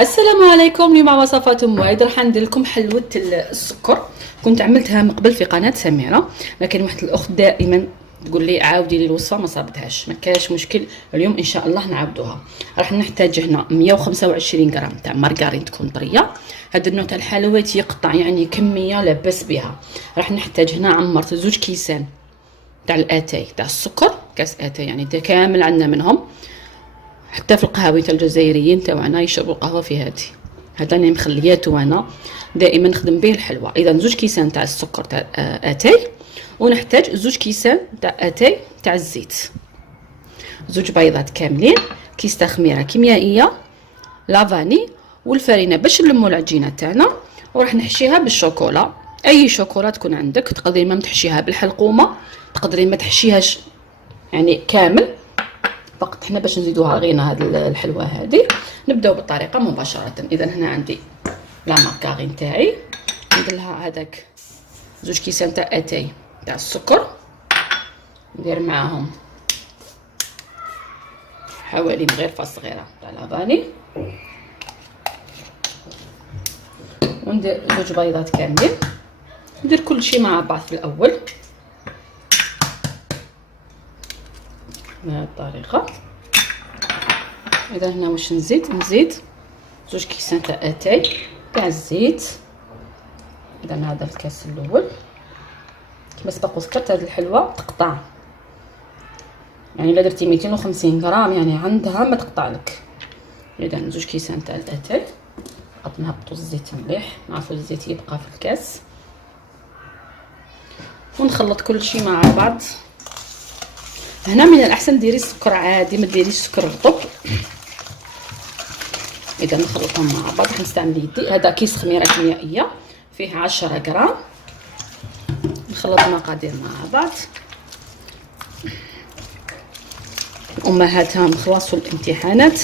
السلام عليكم. اليوم مع وصفات ام وايد راح ندير لكم حلوه السكر. كنت عملتها من قبل في قناه سميره، لكن واحد الاخت دائما تقول لي عاودي لي الوصفه، ما صابتهاش. ما كاش مشكل، اليوم ان شاء الله نعاودوها. راح نحتاج هنا 125 غرام تاع مارغرين تكون طريه. هذا النوع تاع الحلويات يقطع يعني كميه لاباس بها. راح نحتاج هنا عمرت 2 كيسان تاع الاتاي تاع السكر، كاس اتاي يعني كامل عندنا منهم. حتى في القهاوي تاع الجزائريين تاعنا يشربوا القهوه في هذه. هذا راني مخلياته وانا دائما نخدم به الحلوه. اذا 2 كيسان تاع السكر تاع اتاي، ونحتاج 2 كيسان تاع اتاي تاع الزيت، 2 بيضات كاملين، كيس تاع خميره كيميائيه، لافاني والفرينه باش نلموا العجينه تاعنا. وراح نحشيها بالشوكولا، اي شوكولا تكون عندك. تقدري ما تحشيها بالحلقومه، تقدري ما تحشيهاش يعني كامل، فقط حنا باش نزيدوها غينا هاد الحلوه هذه. نبداو بالطريقه مباشره. اذا هنا عندي لا مارغرين تاعي، ندير لها هذاك 2 كيسان تاع اتاي تاع السكر، ندير معاهم حوالي مغرفه صغيره تاع لافاني، وندير 2 بيضات كاملين. ندير كل شيء مع بعض في الاول بهذه الطريقه. اذا هنا واش نزيد 2 كيسان تاع اتاي تاع الزيت. اذا هذا الكاس الاول كما سبق وذكرت، هذه الحلوه تقطع، يعني الا درتي 250 غرام يعني عندها ما تقطع لك. اذا 2 كيسان تاع الاتاي فقط نهبطوا الزيت مليح، نعرفوا الزيت يبقى في الكاس، ونخلط كل شيء مع بعض. هنا من الاحسن ديري السكر عادي، ما ديريش سكر رطب. اذا نخلطهم مع بعض. راح نستعمل يدي. هذا كيس خميره كيميائيه فيه 10 غرام. نخلط المقادير مع بعض. امهاتهم خلصوا الامتحانات،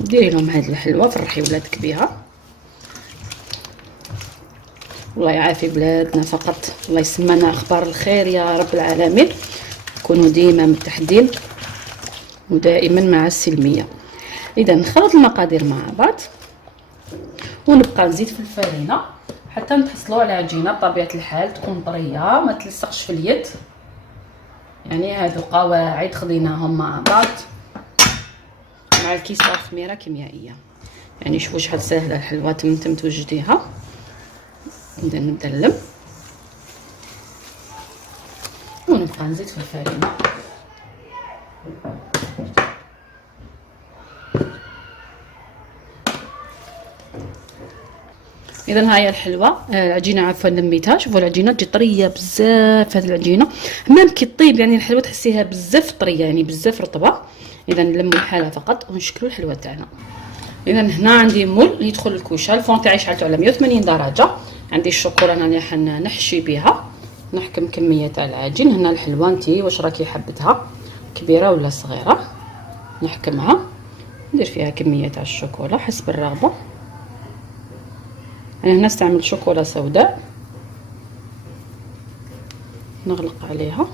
ديري لهم هذه الحلوه، فرحي ولادك بها. الله يعافي بلادنا فقط، الله يسمعنا اخبار الخير يا رب العالمين. كونوا ديما متحدين ودائما مع السلميه. اذا نخلط المقادير مع بعض، ونبقى نزيد في الفرينه حتى نحصلوا على عجينه بطبيعه الحال تكون طريه ما تلصقش في اليد. يعني هادو قواعد خديناهم مع بعض مع الكيس تاع الخميره كيميائيه. يعني شوفوا شحال ساهله الحلوه تم توجديها. نبدا نلم ونبقى نزيد في الفرينه. اذا هاي الحلوه العجينه عفوا لميتها. شوفوا العجينه تجي طريه بزاف. هذه العجينه ميم كي طيب يعني الحلوه تحسيها بزاف طريه، يعني بزاف رطبه. اذا نلموا الحاله فقط ونشكلوا الحلوه تاعنا. اذا هنا عندي مول يدخل الكوشه. الفرن تاعي شعلته على 180 درجه. عندي الشوكولا راني نحشي بها. نحكم كميه تاع العجين. هنا الحلوه انتي واش راكي حبتها، كبيره ولا صغيره؟ نحكمها، ندير فيها كميه تاع الشوكولا حسب الرغبه. انا هنا استعمل شوكولا سوداء. نغلق عليها،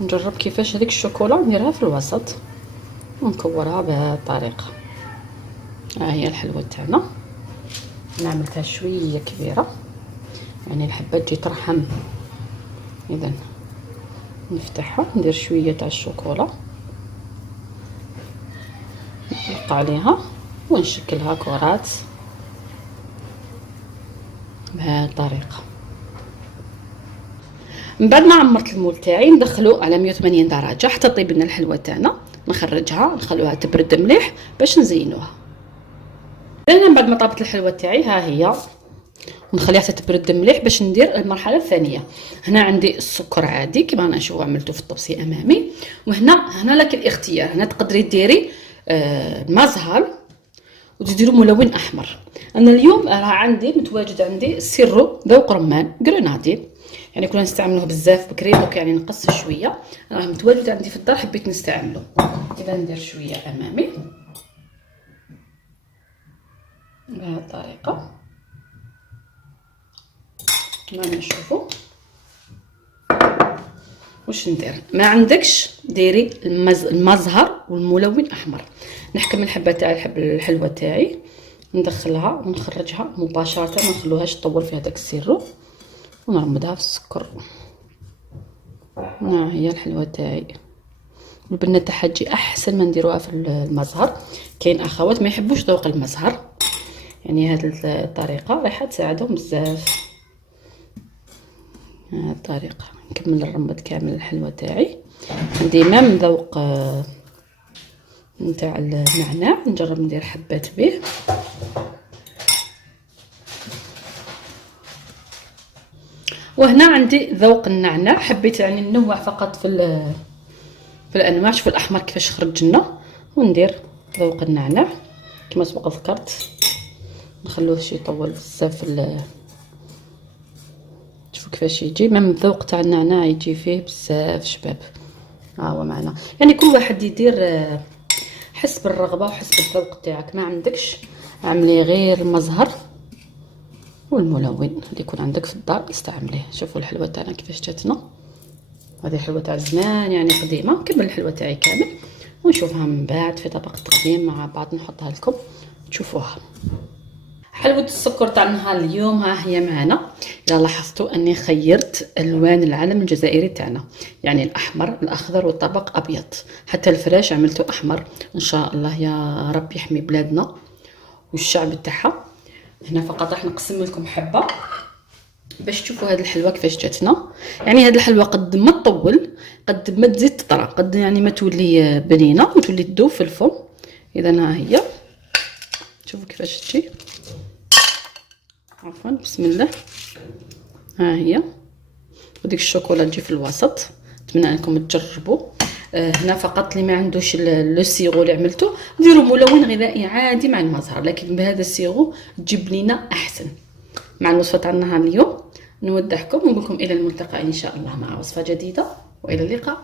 نجرب كيفاش هذيك الشوكولا نديرها في الوسط ونكورها بهذه الطريقه. ها هي الحلوه تاعنا. نعملها شويه كبيره يعني الحبه تجي ترحم. اذا نفتحها، ندير شويه تاع الشوكولا، نطلق عليها ونشكلها كرات بهذه الطريقه. من بعد ما عمرت المول تاعي ندخلو على 180 درجه حتى طيب لنا الحلوه تاعنا. نخرجها نخلوها تبرد مليح باش نزينوها. من بعد ما طابت الحلوه تاعي ها هي، ونخليها تبرد مليح باش ندير المرحله الثانيه. هنا عندي السكر عادي كما انا شوفوا عملته في الطبسي امامي. وهنا لك الاختيار. هنا تقدري ديري ماء زهر وتديروا ملون احمر. انا اليوم راه عندي متواجد عندي سيرو ذوق رمان غرنادين، يعني كنا نستعملوه بزاف بكري، دوك يعني نقص شويه. راه متواجد عندي في الدار حبيت نستعمله. اذا ندير شويه امامي بهذه الطريقه كما نشوفوا. واش ندير؟ ما عندكش ديري المزهر والملون احمر. نحكم الحبه تاعي الحلوه تاعي ندخلها ونخرجها مباشره، ما نخلوهاش تطول في هذاك السيرو، ونرمدها في السكر. ها هي الحلوه تاعي. البنه تاعها تجي احسن ما نديروها في المزهر. كاين اخوات ما يحبوش ذوق المزهر، يعني هذه الطريقه راح تساعدهم بزاف. هذه الطريقه نكمل الرمد كامل الحلوه تاعي. عندي مام ذوق نتاع النعناع، نجرب ندير حبات به. وهنا عندي ذوق النعناع، حبيت يعني ننوع فقط في الانواع. شوفوا الاحمر كيفاش خرج لنا، وندير ذوق النعناع كما سبق ذكرت. نخلوه شي يطول بزاف شوفوا كيفاش يجي، مام الذوق تاع النعناع يجي فيه بزاف شباب. ها هو معنا، يعني كل واحد يدير حسب الرغبه وحسب الذوق تاعك. ما عندكش اعملي غير المزهر والملون اللي يكون عندك في الدار استعمليه. شوفوا الحلوه تاعنا كيفاش جاتنا، هذه حلوه تاع زمان يعني قديمه. نكمل الحلوه تاعي كامل ونشوفها من بعد في طبق تقديم مع بعض، نحطها لكم تشوفوها. حلوه السكر تاع نهار اليوم ها هي معنا. اذا لاحظتوا اني خيرت الوان العلم الجزائري تاعنا، يعني الاحمر الاخضر والطبق ابيض، حتى الفراش عملته احمر. ان شاء الله يا رب يحمي بلادنا والشعب تاعها. هنا فقط راح نقسم لكم حبه باش تشوفوا هذه الحلوه كيفاش جاتنا. يعني هذه الحلوه قد ما تطول قد ما تزيد تطرى، قد يعني ما تولي بنينه وتولي تذوب في الفم. اذا ها هي شوفوا كيفاش تجي. عفوا بسم الله. ها هي وديك الشوكولا تجي في الوسط. نتمنى انكم تجربوا. هنا فقط اللي ما عندوش لو سيغو اللي عملته ديروا ملون غذائي عادي مع المزهر، لكن بهذا السيغو تجيب لينا احسن. مع الوصفه تاع النهار اليوم نودعكم ونقول لكم الى الملتقى ان شاء الله مع وصفه جديده، والى اللقاء.